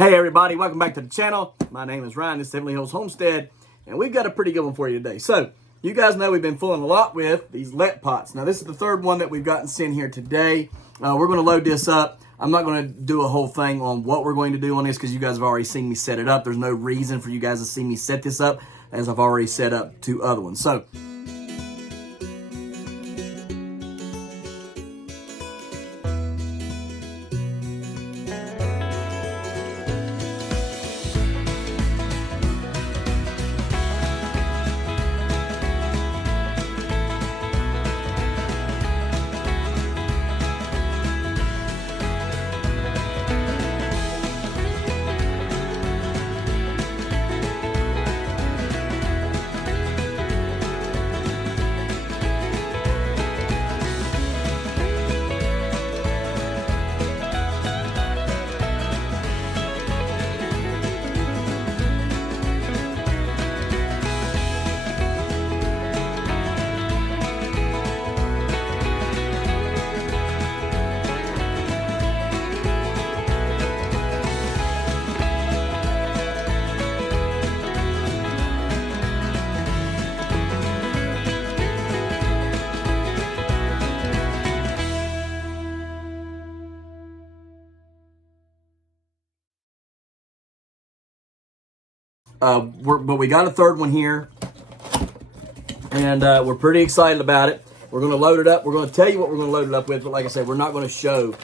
Hey everybody, welcome back to the channel. My name is Ryan, this is Heavenly Hills Homestead, and we've got a pretty good one for you today. So, you guys know we've been fooling a lot with these LetPots. Now, this is the third one that we've gotten sent here today. We're going to load this up. I'm not going to do a whole thing on what we're going to do on this because you guys have already seen me set it up. There's no reason for you guys to see me set this up as I've already set up two other ones. So, but we got a third one here, and we're pretty excited about it. We're going to load it up. We're going to tell you what we're going to load it up with, but like I said, we're not going to show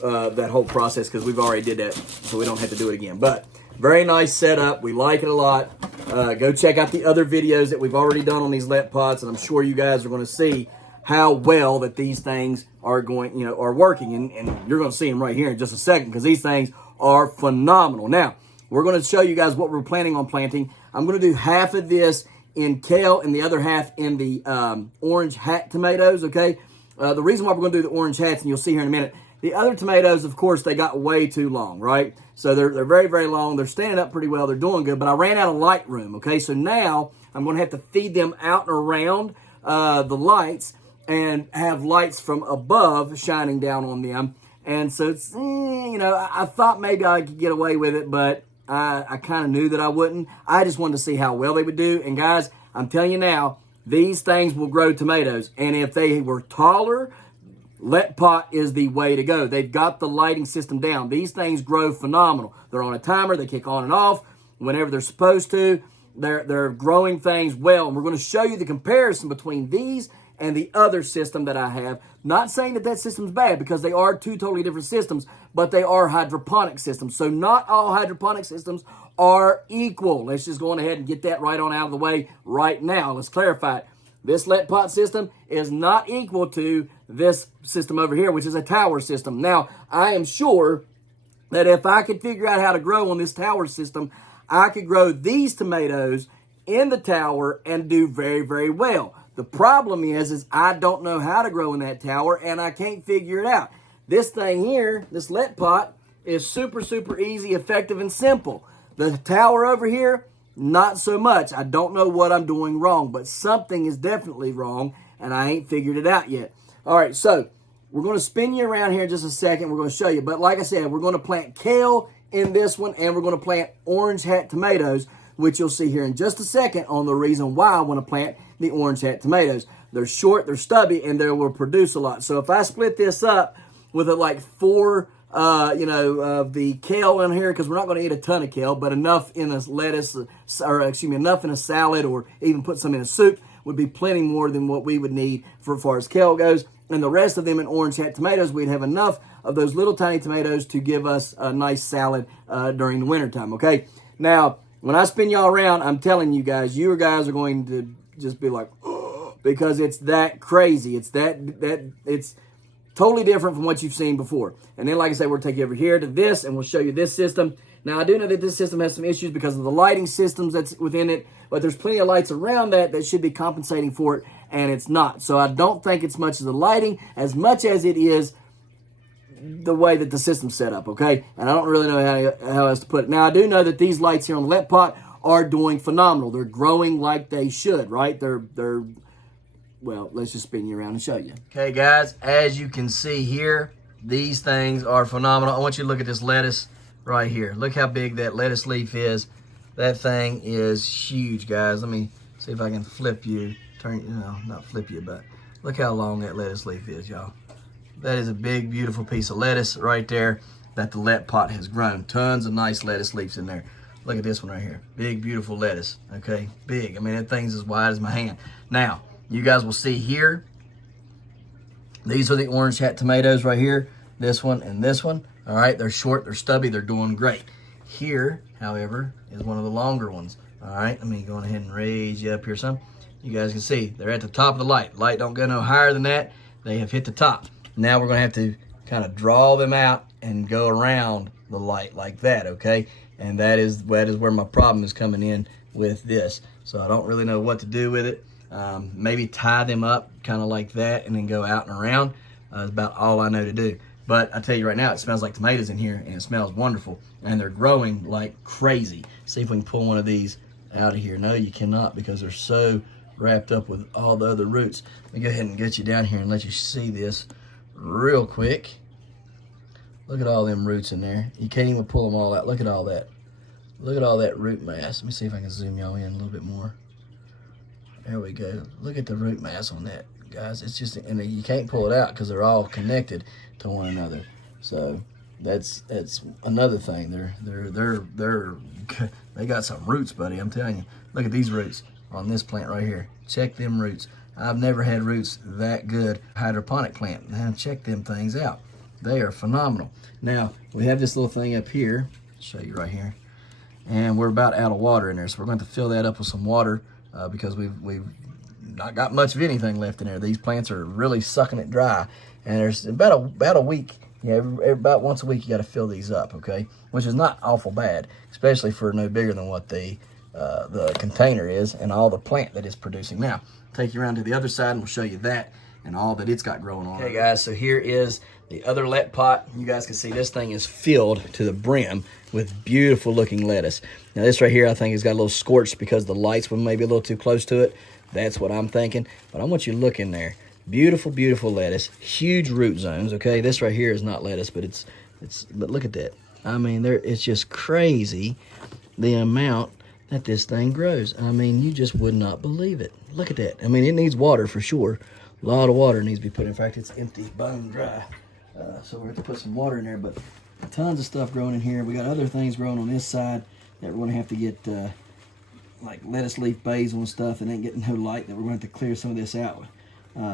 that whole process because we've already did that, so we don't have to do it again. But very nice setup. We like it a lot. Go check out the other videos that we've already done on these LetPots, and I'm sure you guys are going to see how well that these things are going, are working, and you're going to see them right here in just a second because these things are phenomenal. Now, we're going to show you guys what we're planning on planting. I'm going to do half of this in kale and the other half in the orange hat tomatoes, okay? The reason why we're going to do the orange hats, and you'll see here in a minute, the other tomatoes, of course, they got way too long, right? So they're very, very long. They're standing up pretty well. They're doing good, but I ran out of light room, okay? So now I'm going to have to feed them out and around the lights and have lights from above shining down on them. And so it's, I thought maybe I could get away with it, but I kind of knew that I wouldn't. I just wanted to see how well they would do. And guys, I'm telling you now, these things will grow tomatoes. And if they were taller, LetPot is the way to go. They've got the lighting system down. These things grow phenomenal. They're on a timer. They kick on and off whenever they're supposed to. They're growing things well. And we're going to show you the comparison between these and the other system that I have. Not saying that that system's bad because they are two totally different systems, but they are hydroponic systems. So not all hydroponic systems are equal. Let's just go on ahead and get that right on out of the way right now. Let's clarify it. This LetPot system is not equal to this system over here, which is a tower system. Now, I am sure that if I could figure out how to grow on this tower system, I could grow these tomatoes in the tower and do very, very well. The problem is I don't know how to grow in that tower, and I can't figure it out. This thing here, this LetPot, is super, super easy, effective, and simple. The tower over here, not so much. I don't know what I'm doing wrong, but something is definitely wrong, and I ain't figured it out yet. All right, so we're going to spin you around here in just a second. We're going to show you. But like I said, we're going to plant kale in this one, and we're going to plant orange hat tomatoes, which you'll see here in just a second on the reason why I want to plant the orange hat tomatoes. They're short, they're stubby, and they will produce a lot. So if I split this up with like four, of the kale in here, because we're not going to eat a ton of kale, but enough in a lettuce, enough in a salad, or even put some in a soup, would be plenty more than what we would need for as far as kale goes. And the rest of them in orange hat tomatoes, we'd have enough of those little tiny tomatoes to give us a nice salad during the wintertime, okay? Now, when I spin y'all around, I'm telling you guys, you guys are going to just be like, oh, because it's that crazy. It's it's totally different from what you've seen before. And then, like I said, we'll take you over here to this, and we'll show you this system. Now, I do know that this system has some issues because of the lighting systems that's within it, but there's plenty of lights around that should be compensating for it, and it's not. So I don't think it's much of the lighting as much as it is the way that the system's set up, okay? And I don't really know how else to put it. Now, I do know that these lights here on the LetPot are doing phenomenal. They're growing like they should, right? They're well, let's just spin you around and show you. Okay, guys, as you can see here, these things are phenomenal. I want you to look at this lettuce. right here. Look how big that lettuce leaf is. That thing is huge, guys. Let me see if I can flip you, not flip you, but look how long that lettuce leaf is, y'all. That is a big, beautiful piece of lettuce right there that the LetPot has grown. Tons of nice lettuce leaves in there. Look at this one right here. Big, beautiful lettuce, okay? Big. I mean, that thing's as wide as my hand. Now, you guys will see here, these are the orange hat tomatoes right here. This one and this one. All right, they're short, they're stubby, they're doing great. Here, however, is one of the longer ones. All right, let me go ahead and raise you up here some. You guys can see, they're at the top of the light. Light don't go no higher than that. They have hit the top. Now we're gonna have to kind of draw them out and go around the light like that, okay? And that is where my problem is coming in with this. So I don't really know what to do with it. Maybe tie them up kind of like that and then go out and around. Is about all I know to do. But I tell you right now, it smells like tomatoes in here and it smells wonderful. And they're growing like crazy. See if we can pull one of these out of here. No, you cannot because they're so wrapped up with all the other roots. Let me go ahead and get you down here and let you see this real quick. Look at all them roots in there. You can't even pull them all out. Look at all that. Look at all that root mass. Let me see if I can zoom y'all in a little bit more. There we go. Look at the root mass on that, guys. It's just, and you can't pull it out because they're all connected to one another. So that's another thing. They got some roots, buddy. I'm telling you. Look at these roots on this plant right here. Check them roots. I've never had roots that good. Hydroponic plant. Now check them things out. They are phenomenal. Now we have this little thing up here. I'll show you right here. And we're about out of water in there, so we're going to fill that up with some water because we've not got much of anything left in there. These plants are really sucking it dry, and there's about a week. Yeah, about once a week you got to fill these up, okay? Which is not awful bad, especially for no bigger than what the container is and all the plant that it's producing. Now, I'll take you around to the other side and we'll show you that and all that it's got growing on. Okay, guys, so here is the other LetPot. You guys can see this thing is filled to the brim with beautiful looking lettuce. Now this right here I think has got a little scorched because the lights were maybe a little too close to it. That's what I'm thinking. But I want you to look in there. Beautiful, beautiful lettuce. Huge root zones, okay? This right here is not lettuce, but but look at that. I mean, it's just crazy the amount that this thing grows. I mean, you just would not believe it. Look at that. I mean, it needs water for sure. A lot of water needs to be put in. In fact, it's empty, bone dry. So we have to put some water in there, but tons of stuff growing in here. We got other things growing on this side that we're going to have to get, like lettuce leaf basil and stuff that ain't getting no light, that we're going to have to clear some of this out.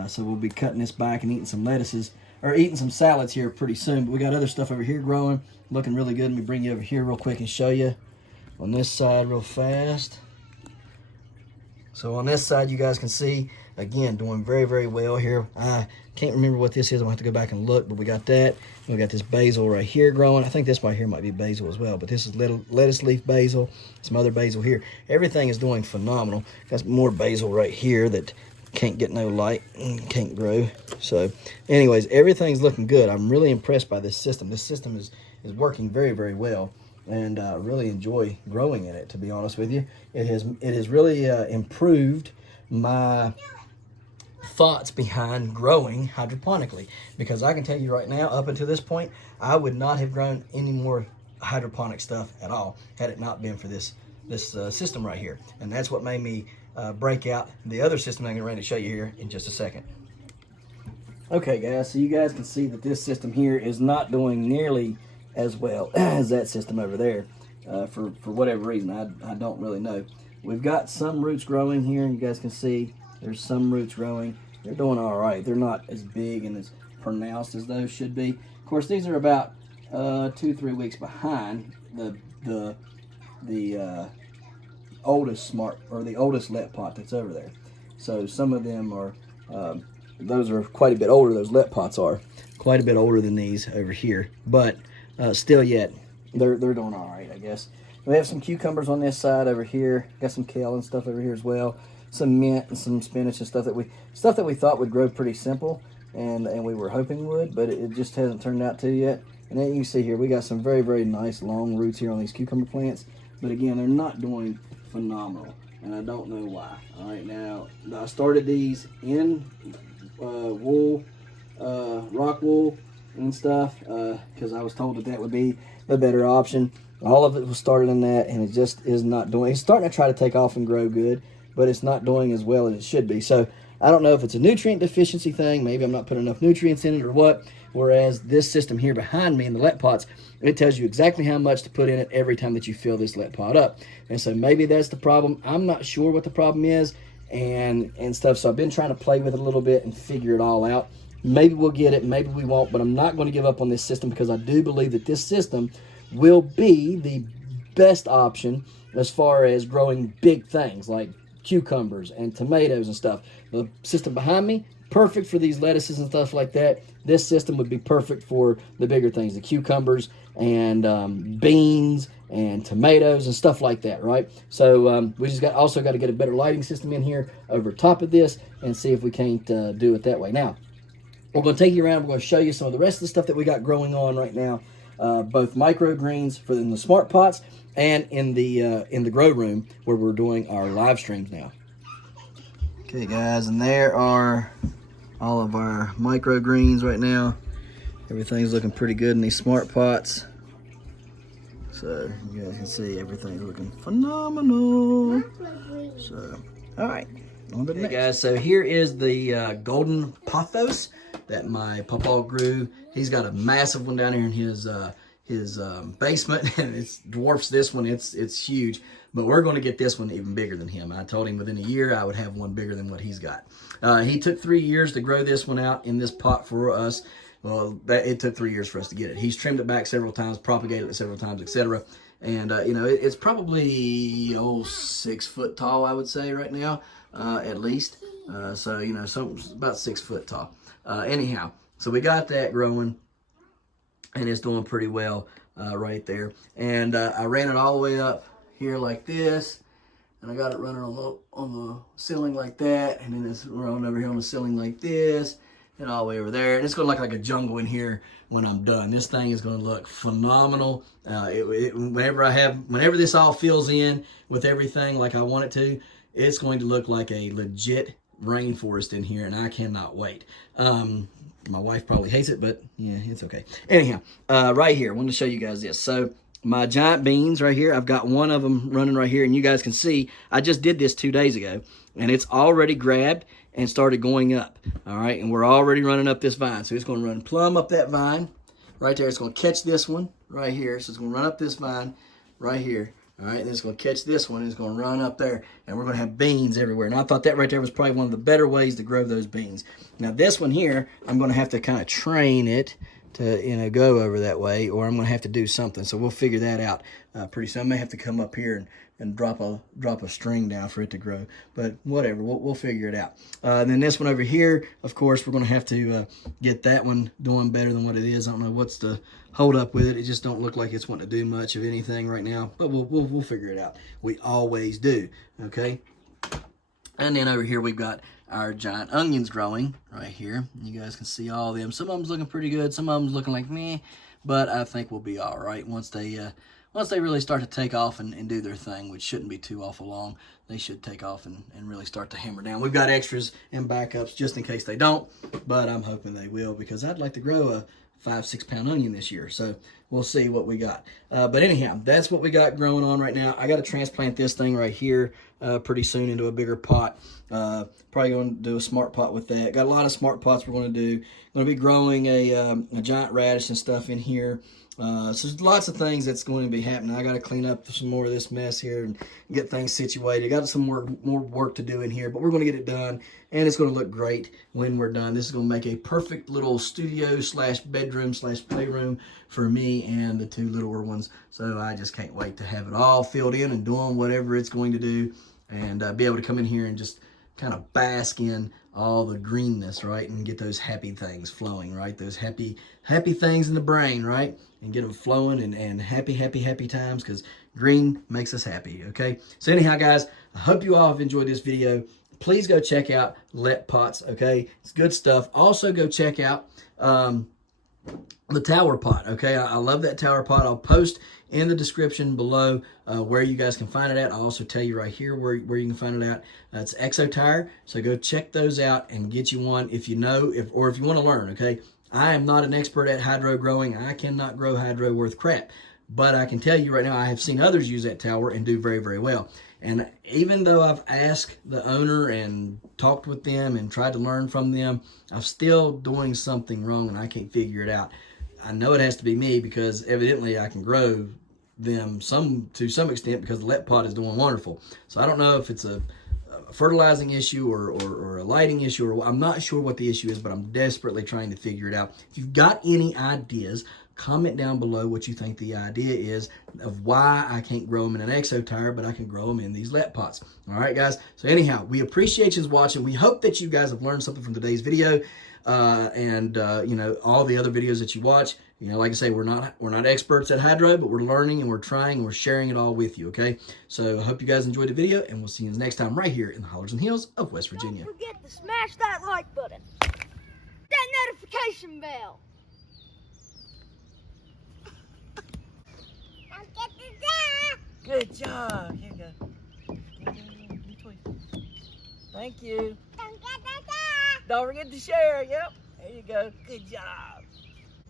So we'll be cutting this back and eating some lettuces, or eating some salads here pretty soon. But we got other stuff over here growing, looking really good. Let me bring you over here real quick and show you on this side real fast. So on this side, you guys can see, again, doing very, very well here. I can't remember what this is. I'm going to have to go back and look, but we got that. We got this basil right here growing. I think this right here might be basil as well, but this is little lettuce leaf basil, some other basil here. Everything is doing phenomenal. Got some more basil right here that can't get no light, can't grow. So anyways, everything's looking good. I'm really impressed by this system. This system is working very, very well, and really enjoy growing in it, to be honest with you. It has really improved my thoughts behind growing hydroponically, because I can tell you right now, up until this point, I would not have grown any more hydroponic stuff at all had it not been for this system right here. And that's what made me break out the other system I'm going to show you here in just a second. Okay, guys, so you guys can see that this system here is not doing nearly as well as that system over there, for whatever reason. I don't really know. We've got some roots growing here, and you guys can see there's some roots growing. They're doing all right. They're not as big and as pronounced as those should be. Of course, these are about 2-3 weeks behind the oldest LetPot that's over there. So some of them are, those are quite a bit older. Those LetPots are quite a bit older than these over here, but still yet they're doing all right, I guess. We have some cucumbers on this side over here. Got some kale and stuff over here as well. Some mint and some spinach and stuff that we thought would grow pretty simple, and we were hoping would, but it just hasn't turned out to yet. And then you can see here we got some very, very nice long roots here on these cucumber plants, but again, they're not doing phenomenal, and I don't know why. All right, now I started these in rock wool, and stuff, because I was told that that would be the better option. All of it was started in that, and it just is not doing. It's starting to try to take off and grow good, but it's not doing as well as it should be. So I don't know if it's a nutrient deficiency thing. Maybe I'm not putting enough nutrients in it or what. Whereas this system here behind me in the LetPots, it tells you exactly how much to put in it every time that you fill this LetPot up. And so maybe that's the problem. I'm not sure what the problem is and stuff. So I've been trying to play with it a little bit and figure it all out. Maybe we'll get it, maybe we won't, but I'm not going to give up on this system because I do believe that this system will be the best option as far as growing big things like cucumbers and tomatoes and stuff. The system behind me, perfect for these lettuces and stuff like that. This system would be perfect for the bigger things, the cucumbers and beans and tomatoes and stuff like that, right? So we just also got to get a better lighting system in here over top of this and see if we can't do it that way. Now, we're going to take you around. We're going to show you some of the rest of the stuff that we got growing on right now, both microgreens in the smart pots and in the grow room where we're doing our live streams now. Okay, guys, and there are all of our microgreens right now. Everything's looking pretty good in these smart pots. So you guys can see everything's looking phenomenal. So, all right. Hey guys, so here is the golden pothos that my papa grew. He's got a massive one down here in his basement, and it dwarfs this one. It's huge, but we're going to get this one even bigger than him. I told him within a year I would have one bigger than what he's got. He took 3 years to grow this one out in this pot for us. Well, it took 3 years for us to get it. He's trimmed it back several times, propagated it several times, etc. And you know, it's probably 6 foot tall, I would say right now. At least, so you know, about 6 foot tall. Anyhow, so we got that growing, and it's doing pretty well right there. And I ran it all the way up here like this, and I got it running on the ceiling like that, and then it's running over here on the ceiling like this, and all the way over there. And it's going to look like a jungle in here when I'm done. This thing is going to look phenomenal. Whenever this all fills in with everything like I want it to, it's going to look like a legit rainforest in here, and I cannot wait. My wife probably hates it, but yeah, it's okay. Anyhow, right here, I wanted to show you guys this. So my giant beans right here, I've got one of them running right here, and you guys can see, I just did this 2 days ago, and it's already grabbed and started going up, all right? And we're already running up this vine, so it's going to run plumb up that vine right there. It's going to catch this one right here, so it's going to run up this vine right here. All right, then it's going to catch this one, and it's going to run up there, and we're going to have beans everywhere. And I thought that right there was probably one of the better ways to grow those beans. Now, this one here, I'm going to have to kind of train it to, you know, go over that way, or I'm going to have to do something. So we'll figure that out pretty soon. I may have to come up here and drop a string down for it to grow, but whatever, we'll figure it out. Then this one over here, of course, we're going to have to get that one doing better than what it is. I don't know what's the hold up with it. It just don't look like it's wanting to do much of anything right now, but we'll figure it out. We always do, okay? And then over here we've got our giant onions growing right here. You guys can see all of them. Some of them's looking pretty good. Some of them's looking like meh, but I think we'll be all right once they really start to take off and do their thing, which shouldn't be too awful long. They should take off and really start to hammer down. We've got extras and backups just in case they don't, but I'm hoping they will, because I'd like to grow a 5-6 pound onion this year. So we'll see what we got. But anyhow, that's what we got growing on right now. I got to transplant this thing right here pretty soon into a bigger pot. Probably going to do a smart pot with that. Got a lot of smart pots we're going to do. Going to be growing a giant radish and stuff in here. So there's lots of things that's going to be happening. I got to clean up some more of this mess here and get things situated. Got some more work to do in here, but we're going to get it done, and it's going to look great when we're done. This is going to make a perfect little studio / bedroom / playroom for me and the 2 littler ones. So I just can't wait to have it all filled in and doing whatever it's going to do, and be able to come in here and just kind of bask in all the greenness, right, and get those happy things flowing, right, those happy things in the brain, right, and get them flowing and happy times, because green makes us happy, okay? So anyhow, guys, I hope you all have enjoyed this video. Please go check out LetPots, okay? It's good stuff. Also go check out the tower pot, okay? I love that tower pot. I'll post in the description below where you guys can find it at. I'll also tell you right here where you can find it at. It's ExoTower, so go check those out and get you one if you know, or if you want to learn, okay? I am not an expert at hydro growing. I cannot grow hydro worth crap. But I can tell you right now, I have seen others use that tower and do very, very well. And even though I've asked the owner and talked with them and tried to learn from them, I'm still doing something wrong and I can't figure it out. I know it has to be me because evidently I can grow them to some extent because the LetPot is doing wonderful. So I don't know if it's a fertilizing issue or a lighting issue, or I'm not sure what the issue is, but I'm desperately trying to figure it out. If you've got any ideas, comment down below what you think the idea is of why I can't grow them in an ExoTower, but I can grow them in these LetPots. All right, guys. So anyhow, we appreciate you watching. We hope that you guys have learned something from today's video, and you know, all the other videos that you watch. You know, like I say, we're not experts at hydro, but we're learning and we're trying and we're sharing it all with you, okay? So I hope you guys enjoyed the video, and we'll see you next time right here in the Hollers and Hills of West Virginia. Don't forget to smash that like button, that notification bell. Good job. Here you go. Thank you. Don't forget to share. Yep. There you go. Good job.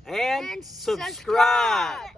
And subscribe.